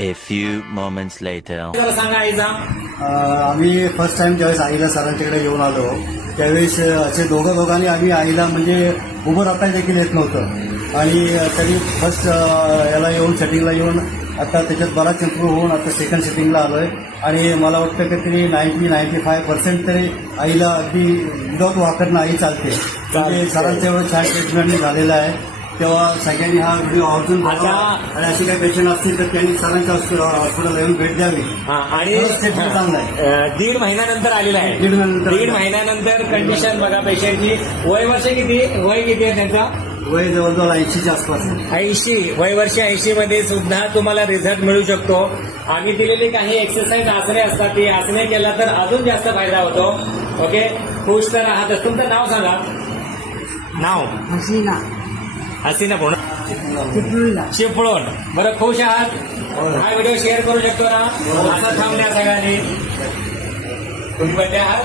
A few moments later. सांगा आईचा. आम्ही फर्स्ट टाइम ज्यावेळेस आईला सरांच्याकडे घेऊन आलो त्यावेळेस असे दोघांनी आम्ही आईला म्हणजे उभं राहता देखील येत नव्हतं आणि तरी फर्स्ट याला येऊन सेटिंगला येऊन आता त्याच्यात बराच इम्प्रूव्ह होऊन आता सेकंड सेटिंगला आलोय आणि मला वाटतं की तरी 95% तरी आईला अगदी विदाऊट वॉकरनं आई चालते. म्हणजे सरांचं एवढं छान ट्रीटमेंट झालेलं आहे. तेव्हा सगळ्यांनी हा व्हिडिओ आवर्जून बघावा आणि अशी काही पेशंट असतील तर त्यांनी सरांच्या हॉस्पिटलला येऊन भेट द्यावी. आणि चांगला आहे. 1.5 महिन्यानंतर आलेला आहे. 1.5 महिन्यानंतर कंडिशन बघा पेशंटची. वय किती आहे त्यांचा? वय जवळजवळ 80च्या आसपास. 80 वर्ष 80 मध्ये सुद्धा तुम्हाला रिझल्ट मिळू शकतो. आम्ही दिलेली काही एक्सरसाइज आसने असतात ती आसने केला तर अजून जास्त फायदा होतो. ओके, खुश तर आहात. तुमचं नाव सांगा. नाव हसीना पूर्ण चिपळूण. बरं, खुश आहात? हा व्हिडिओ शेअर करू शकतो ना? असं थांबण्या सगळ्यांनी खुश बड्डे आहात.